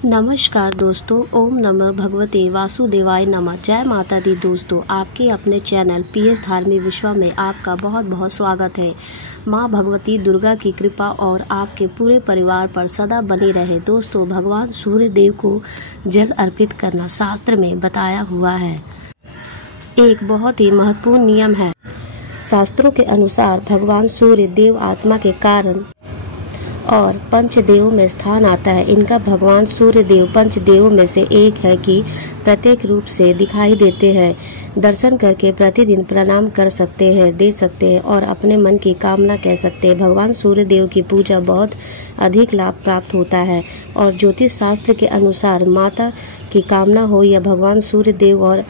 नमस्कार दोस्तों, ओम नमः भगवते वासुदेवाय नमः। जय माता दी। दोस्तों, आपके अपने चैनल PS धार्मिक विश्व में आपका बहुत बहुत स्वागत है। माँ भगवती दुर्गा की कृपा और आपके पूरे परिवार पर सदा बनी रहे। दोस्तों, भगवान सूर्य देव को जल अर्पित करना शास्त्र में बताया हुआ है। एक बहुत ही महत्वपूर्ण नियम है। शास्त्रों के अनुसार भगवान सूर्य देव आत्मा के कारण और पंचदेवों में स्थान आता है। इनका भगवान सूर्य देव पंचदेवों में से एक है कि प्रत्येक रूप से दिखाई देते हैं। दर्शन करके प्रतिदिन प्रणाम कर सकते हैं, दे सकते हैं और अपने मन की कामना कह सकते हैं। भगवान सूर्य देव की पूजा बहुत अधिक लाभ प्राप्त होता है और ज्योतिष शास्त्र के अनुसार माता की कामना हो या भगवान सूर्य देव और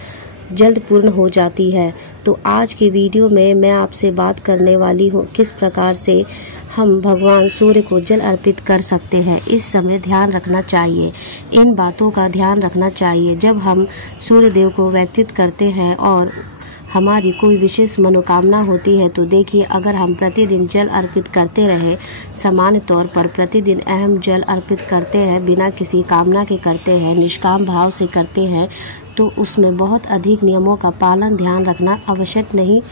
जल्द पूर्ण हो जाती है। तो आज की वीडियो में मैं आपसे बात करने वाली हूँ किस प्रकार से हम भगवान सूर्य को जल अर्पित कर सकते हैं। इस समय ध्यान रखना चाहिए, इन बातों का ध्यान रखना चाहिए। जब हम सूर्य देव को व्यतीत करते हैं और हमारी कोई विशेष मनोकामना होती है तो देखिए, अगर हम प्रतिदिन जल अर्पित करते रहे, सामान्य तौर पर प्रतिदिन अहम जल अर्पित करते हैं, बिना किसी कामना के करते हैं, निष्काम भाव से करते हैं, तो उसमें बहुत अधिक नियमों का पालन ध्यान रखना आवश्यक नहीं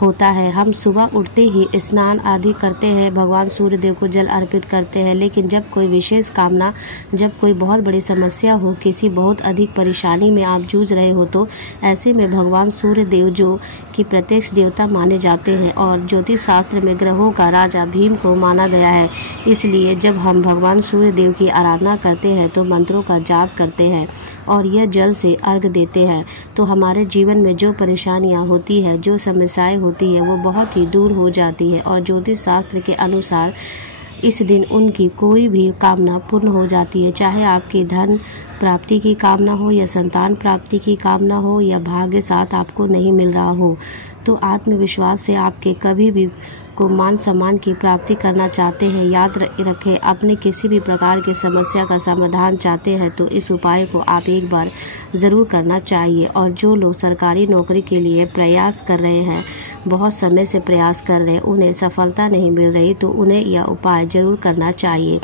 होता है। हम सुबह उठते ही स्नान आदि करते हैं, भगवान सूर्य देव को जल अर्पित करते हैं, लेकिन जब कोई विशेष कामना, जब कोई बहुत बड़ी समस्या हो, किसी बहुत अधिक परेशानी में आप जूझ रहे हो, तो ऐसे में भगवान सूर्य देव जो कि प्रत्यक्ष देवता माने जाते हैं और ज्योतिष शास्त्र में ग्रहों का राजा भीम को माना गया है, इसलिए जब हम भगवान सूर्य देव की आराधना करते हैं तो मंत्रों का जाप करते हैं और यह जल से अर्घ देते हैं, तो हमारे जीवन में जो परेशानियां होती है, जो समस्याएं होती है, वो बहुत ही दूर हो जाती है और ज्योतिष शास्त्र के अनुसार इस दिन उनकी कोई भी कामना पूर्ण हो जाती है। चाहे आपकी धन प्राप्ति की कामना हो या संतान प्राप्ति की कामना हो या भाग्य साथ आपको नहीं मिल रहा हो, तो आत्मविश्वास से आपके कभी भी को मान सम्मान की प्राप्ति करना चाहते हैं, याद रखें, अपने किसी भी प्रकार की समस्या का समाधान चाहते हैं तो इस उपाय को आप एक बार ज़रूर करना चाहिए। और जो लोग सरकारी नौकरी के लिए प्रयास कर रहे हैं, बहुत समय से प्रयास कर रहे हैं, उन्हें सफलता नहीं मिल रही, तो उन्हें यह उपाय ज़रूर करना चाहिए।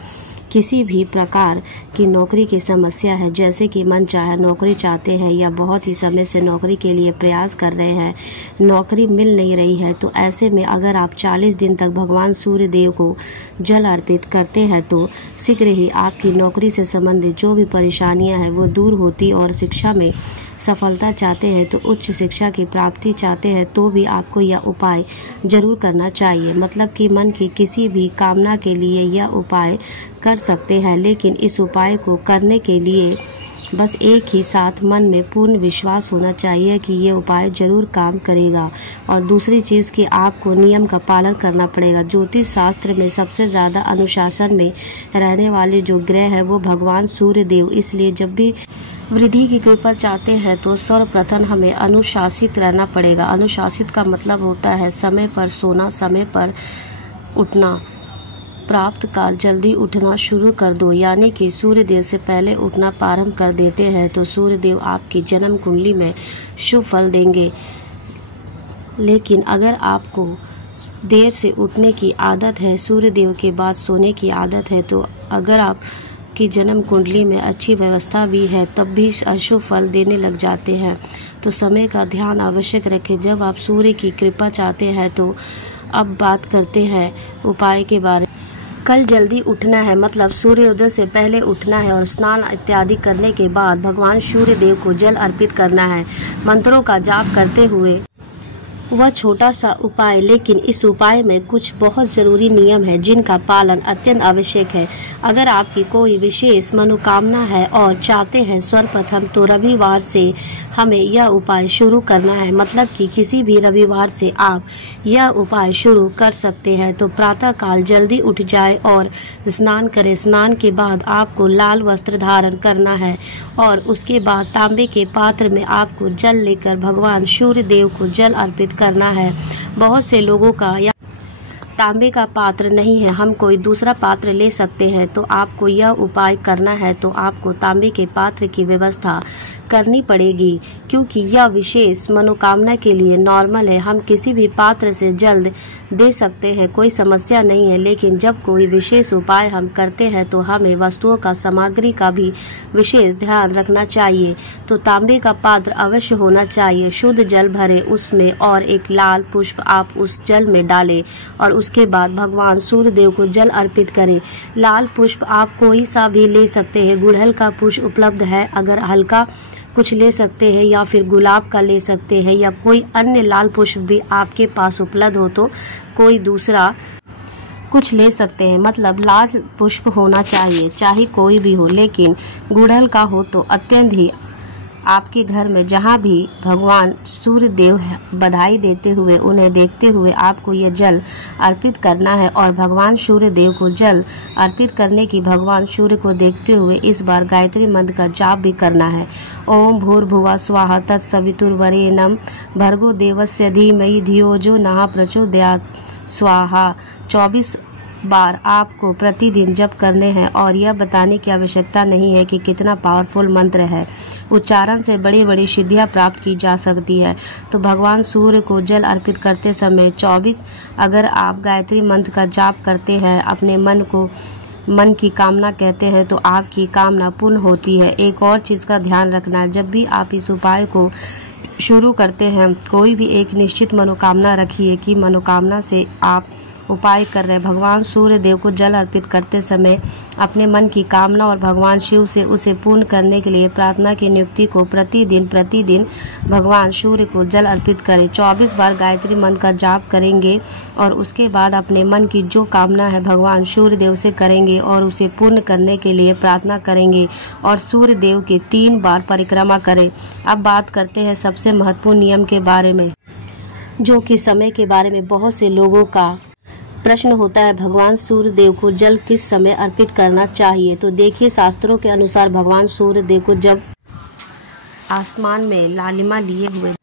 किसी भी प्रकार की नौकरी की समस्या है, जैसे कि मन चाहे नौकरी चाहते हैं या बहुत ही समय से नौकरी के लिए प्रयास कर रहे हैं, नौकरी मिल नहीं रही है, तो ऐसे में अगर आप 40 दिन तक भगवान सूर्य देव को जल अर्पित करते हैं तो शीघ्र ही आपकी नौकरी से संबंधित जो भी परेशानियां हैं वो दूर होती। और शिक्षा में सफलता चाहते हैं, तो उच्च शिक्षा की प्राप्ति चाहते हैं, तो भी आपको यह उपाय जरूर करना चाहिए। मतलब कि मन की किसी भी कामना के लिए यह उपाय कर सकते हैं, लेकिन इस उपाय को करने के लिए बस एक ही साथ मन में पूर्ण विश्वास होना चाहिए कि ये उपाय जरूर काम करेगा। और दूसरी चीज़ कि आपको नियम का पालन करना पड़ेगा। ज्योतिष शास्त्र में सबसे ज़्यादा अनुशासन में रहने वाले जो ग्रह है वो भगवान सूर्य देव, इसलिए जब भी वृद्धि की कृपा चाहते हैं तो सर्वप्रथम हमें अनुशासित रहना पड़ेगा। अनुशासित का मतलब होता है समय पर सोना, समय पर उठना, प्राप्त काल जल्दी उठना शुरू कर दो, यानी कि सूर्य देव से पहले उठना प्रारंभ कर देते हैं तो सूर्य देव आपकी जन्म कुंडली में शुभ फल देंगे। लेकिन अगर आपको देर से उठने की आदत है, सूर्य देव के बाद सोने की आदत है, तो अगर आप की जन्म कुंडली में अच्छी व्यवस्था भी है तब भी अशुभ फल देने लग जाते हैं। तो समय का ध्यान आवश्यक रखें। जब आप सूर्य की कृपा चाहते हैं तो अब बात करते हैं उपाय के बारे में। कल जल्दी उठना है, मतलब सूर्योदय से पहले उठना है और स्नान इत्यादि करने के बाद भगवान सूर्य देव को जल अर्पित करना है, मंत्रों का जाप करते हुए। वह छोटा सा उपाय, लेकिन इस उपाय में कुछ बहुत ज़रूरी नियम है जिनका पालन अत्यंत आवश्यक है। अगर आपकी कोई विशेष मनोकामना है और चाहते हैं सर्वप्रथम, तो रविवार से हमें यह उपाय शुरू करना है। मतलब कि किसी भी रविवार से आप यह उपाय शुरू कर सकते हैं। तो प्रातः काल जल्दी उठ जाए और स्नान करें। स्नान के बाद आपको लाल वस्त्र धारण करना है और उसके बाद तांबे के पात्र में आपको जल लेकर भगवान सूर्य देव को जल अर्पित करना है। बहुत से लोगों का तांबे का पात्र नहीं है, हम कोई दूसरा पात्र ले सकते हैं, तो आपको यह उपाय करना है तो आपको तांबे के पात्र की व्यवस्था करनी पड़ेगी, क्योंकि यह विशेष मनोकामना के लिए नॉर्मल है। हम किसी भी पात्र से जल दे सकते हैं, कोई समस्या नहीं है, लेकिन जब कोई विशेष उपाय हम करते हैं तो हमें वस्तुओं का सामग्री का भी विशेष ध्यान रखना चाहिए। तो तांबे का पात्र अवश्य होना चाहिए, शुद्ध जल भरे उसमें और एक लाल पुष्प आप उस जल में डालें और उसके बाद भगवान सूर्य देव को जल अर्पित करें। लाल पुष्प आप कोई सा भी ले सकते हैं, गुड़हल का पुष्प उपलब्ध है, अगर हल्का कुछ ले सकते हैं या फिर गुलाब का ले सकते हैं या कोई अन्य लाल पुष्प भी आपके पास उपलब्ध हो तो कोई दूसरा कुछ ले सकते हैं। मतलब लाल पुष्प होना चाहिए, चाहे कोई भी हो, लेकिन गुड़हल का हो तो अत्यंत ही आपके घर में जहाँ भी भगवान सूर्य देव बधाई देते हुए उन्हें देखते हुए आपको यह जल अर्पित करना है और भगवान सूर्य देव को जल अर्पित करने की भगवान सूर्य को देखते हुए इस बार गायत्री मंत्र का जाप भी करना है। ओम भूर्भुवः स्वः तत्सवितुर्वरेण्यं भर्गो देवस्य धीमहि धियो जो नः प्रचोदयात् स्वाहा 24 बार आपको प्रतिदिन जप करने हैं और यह बताने की आवश्यकता नहीं है कि कितना पावरफुल मंत्र है। उच्चारण से बड़ी बड़ी सिद्धियां प्राप्त की जा सकती है। तो भगवान सूर्य को जल अर्पित करते समय 24 अगर आप गायत्री मंत्र का जाप करते हैं, अपने मन की कामना कहते हैं तो आपकी कामना पूर्ण होती है। एक और चीज़ का ध्यान रखना, जब भी आप इस उपाय को शुरू करते हैं कोई भी एक निश्चित मनोकामना रखिए कि मनोकामना से आप उपाय कर रहे हैं। भगवान सूर्य देव को जल अर्पित करते समय अपने मन की कामना और भगवान शिव से उसे पूर्ण करने के लिए प्रार्थना की नियुक्ति को प्रतिदिन भगवान सूर्य को जल अर्पित करें। 24 बार गायत्री मंत्र का जाप करेंगे और उसके बाद अपने मन की जो कामना है भगवान सूर्य देव से करेंगे और उसे पूर्ण करने के लिए प्रार्थना करेंगे और सूर्य देव की 3 बार परिक्रमा करें। अब बात करते हैं सबसे महत्वपूर्ण नियम के बारे में, जो कि समय के बारे में बहुत से लोगों का प्रश्न होता है। भगवान सूर्य देव को जल किस समय अर्पित करना चाहिए? तो देखिए, शास्त्रों के अनुसार भगवान सूर्य देव को जब आसमान में लालिमा लिए हुए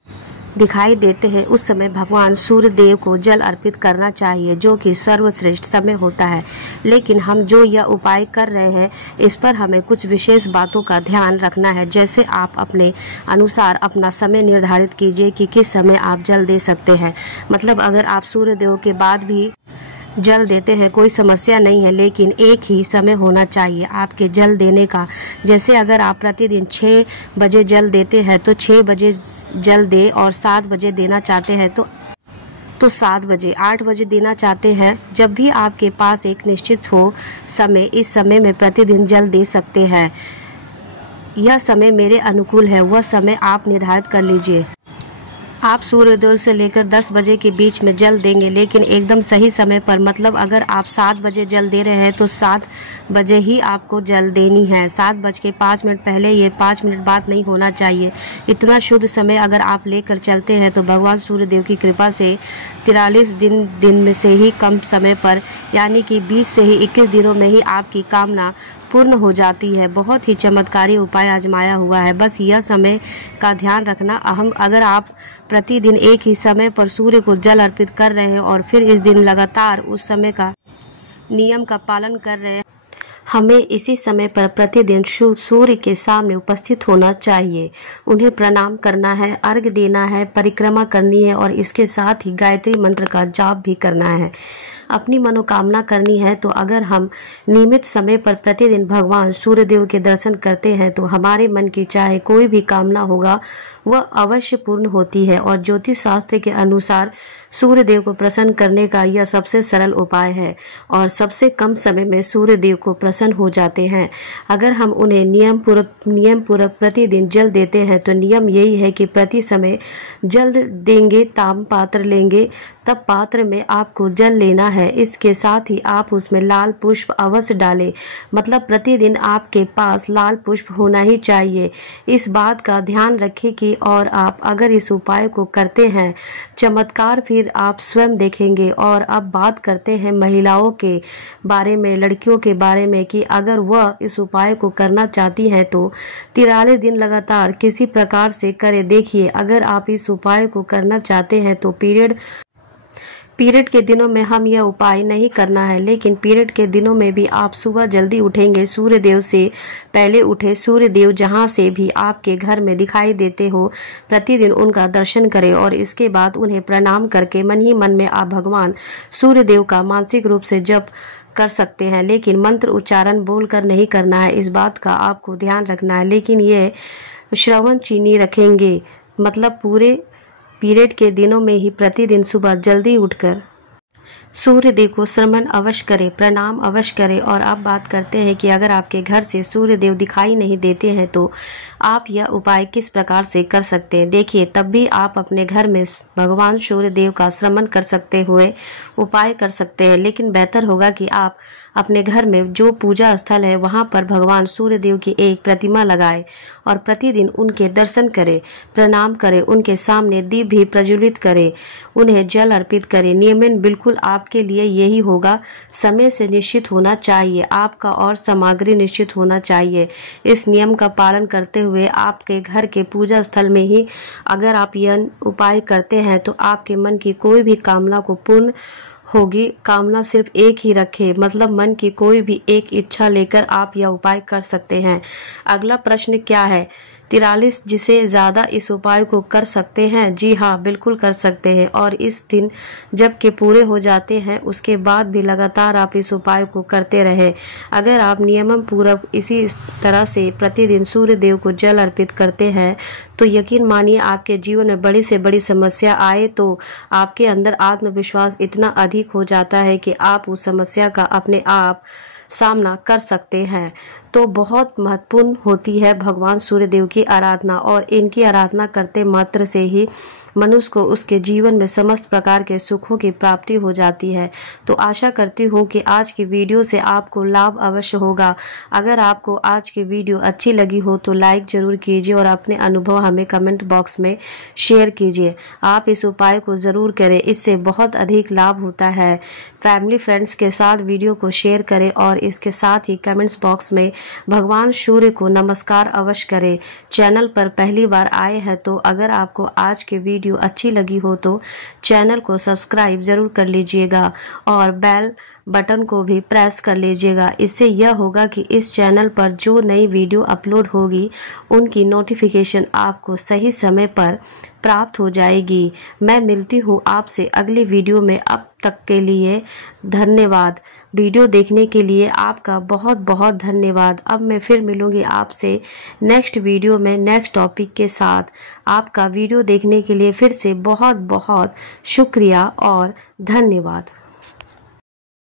दिखाई देते हैं उस समय भगवान सूर्य देव को जल अर्पित करना चाहिए, जो कि सर्वश्रेष्ठ समय होता है। लेकिन हम जो यह उपाय कर रहे हैं इस पर हमें कुछ विशेष बातों का ध्यान रखना है। जैसे आप अपने अनुसार अपना समय निर्धारित कीजिए कि किस समय आप जल दे सकते हैं। मतलब अगर आप सूर्य देव के बाद भी जल देते हैं कोई समस्या नहीं है, लेकिन एक ही समय होना चाहिए आपके जल देने का। जैसे अगर आप प्रतिदिन 6 बजे जल देते हैं तो 6 बजे जल दे और 7 बजे देना चाहते हैं तो 7 बजे, 8 बजे देना चाहते हैं, जब भी आपके पास एक निश्चित हो समय, इस समय में प्रतिदिन जल दे सकते हैं। यह समय मेरे अनुकूल है, वह समय आप निर्धारित कर लीजिए। आप सूर्योदय से लेकर 10 बजे के बीच में जल देंगे, लेकिन एकदम सही समय पर। मतलब अगर आप 7 बजे जल दे रहे हैं तो 7 बजे ही आपको जल देनी है। 7:05 पहले, ये 5 मिनट बाद नहीं होना चाहिए। इतना शुद्ध समय अगर आप लेकर चलते हैं तो भगवान सूर्य देव की कृपा से 43 दिन में से ही कम समय पर, यानी कि 20 से ही 21 दिनों में ही आपकी कामना पूर्ण हो जाती है। बहुत ही चमत्कारी उपाय आजमाया हुआ है, बस यह समय का ध्यान रखना अहम। अगर आप प्रतिदिन एक ही समय पर सूर्य को जल अर्पित कर रहे हैं और फिर इस दिन लगातार उस समय का नियम का पालन कर रहे हैं, हमें इसी समय पर प्रतिदिन सूर्य के सामने उपस्थित होना चाहिए, उन्हें प्रणाम करना है, अर्घ्य देना है, परिक्रमा करनी है और इसके साथ ही गायत्री मंत्र का जाप भी करना है। अपनी मनोकामना करनी है तो अगर हम नियमित समय पर प्रतिदिन भगवान सूर्य देव के दर्शन करते हैं तो हमारे मन की चाहे कोई भी कामना होगा वह अवश्य पूर्ण होती है। और ज्योतिष शास्त्र के अनुसार सूर्य देव को प्रसन्न करने का यह सबसे सरल उपाय है और सबसे कम समय में सूर्य देव को प्रसन्न हो जाते हैं। अगर हम उन्हें नियम पूर्वक प्रतिदिन जल देते हैं तो नियम यही है कि प्रति समय जल देंगे, ताम पात्र लेंगे, तब पात्र में आपको जल लेना है। इसके साथ ही आप उसमें लाल पुष्प अवश्य डालें। मतलब प्रतिदिन आपके पास लाल पुष्प होना ही चाहिए। इस बात का ध्यान रखें कि और आप अगर इस उपाय को करते हैं चमत्कार फिर आप स्वयं देखेंगे। और अब बात करते हैं महिलाओं के बारे में, लड़कियों के बारे में, कि अगर वह इस उपाय को करना चाहती हैं तो 43 दिन लगातार किसी प्रकार से करें। देखिए, अगर आप इस उपाय को करना चाहते हैं तो पीरियड के दिनों में हम यह उपाय नहीं करना है, लेकिन पीरियड के दिनों में भी आप सुबह जल्दी उठेंगे, सूर्य देव से पहले उठे। सूर्य देव जहां से भी आपके घर में दिखाई देते हो, प्रतिदिन उनका दर्शन करें और इसके बाद उन्हें प्रणाम करके मन ही मन में आप भगवान सूर्य देव का मानसिक रूप से जप कर सकते हैं, लेकिन मंत्र उच्चारण बोलकर नहीं करना है। इस बात का आपको ध्यान रखना है। लेकिन ये श्रवण चीनी रखेंगे, मतलब पूरे पीरियड के दिनों में ही प्रतिदिन सुबह जल्दी उठकर सूर्य देव को श्रमण अवश्य करें, प्रणाम अवश्य करें। और अब बात करते हैं कि अगर आपके घर से सूर्य देव दिखाई नहीं देते हैं तो आप यह उपाय किस प्रकार से कर सकते हैं। देखिए, तब भी आप अपने घर में भगवान सूर्य देव का श्रमण कर सकते हुए उपाय कर सकते हैं, लेकिन बेहतर होगा कि आप अपने घर में जो पूजा स्थल है वहां पर भगवान सूर्य देव की एक प्रतिमा लगाए और प्रतिदिन उनके दर्शन करें, प्रणाम करें, उनके सामने दीप भी प्रज्वलित करें, उन्हें जल अर्पित करें। नियमन बिल्कुल आपके लिए यही होगा। समय से निश्चित होना चाहिए आपका और सामग्री निश्चित होना चाहिए। इस नियम का पालन करते हुए आपके घर के पूजा स्थल में ही अगर आप यह उपाय करते हैं तो आपके मन की कोई भी कामना को पूर्ण होगी। कामना सिर्फ एक ही रखे, मतलब मन की कोई भी एक इच्छा लेकर आप यह उपाय कर सकते हैं। अगला प्रश्न क्या है? 43 जिसे ज्यादा इस उपाय को कर सकते हैं? जी हाँ, बिल्कुल कर सकते हैं। और इस दिन जब के पूरे हो जाते हैं उसके बाद भी लगातार आप इस उपाय को करते रहे। अगर आप नियम पूर्वक इसी तरह से प्रतिदिन सूर्य देव को जल अर्पित करते हैं तो यकीन मानिए आपके जीवन में बड़ी से बड़ी समस्या आए तो आपके अंदर आत्मविश्वास इतना अधिक हो जाता है कि आप उस समस्या का अपने आप सामना कर सकते हैं। तो बहुत महत्वपूर्ण होती है भगवान सूर्य देव की आराधना, और इनकी आराधना करते मात्र से ही मनुष्य को उसके जीवन में समस्त प्रकार के सुखों की प्राप्ति हो जाती है। तो आशा करती हूँ कि आज की वीडियो से आपको लाभ अवश्य होगा। अगर आपको आज की वीडियो अच्छी लगी हो तो लाइक जरूर कीजिए और अपने अनुभव हमें कमेंट बॉक्स में शेयर कीजिए। आप इस उपाय को जरूर करें, इससे बहुत अधिक लाभ होता है। फैमिली फ्रेंड्स के साथ वीडियो को शेयर करें और इसके साथ ही कमेंट्स बॉक्स में भगवान सूर्य को नमस्कार अवश्य करें। चैनल पर पहली बार आए हैं तो अगर आपको आज की वीडियो अच्छी लगी हो तो चैनल को सब्सक्राइब जरूर कर लीजिएगा और बेल बटन को भी प्रेस कर लीजिएगा। इससे यह होगा कि इस चैनल पर जो नई वीडियो अपलोड होगी उनकी नोटिफिकेशन आपको सही समय पर प्राप्त हो जाएगी। मैं मिलती हूँ आपसे अगली वीडियो में। अब तक के लिए धन्यवाद। वीडियो देखने के लिए आपका बहुत बहुत धन्यवाद। अब मैं फिर मिलूंगी आपसे नेक्स्ट वीडियो में नेक्स्ट टॉपिक के साथ। आपका वीडियो देखने के लिए फिर से बहुत बहुत शुक्रिया और धन्यवाद।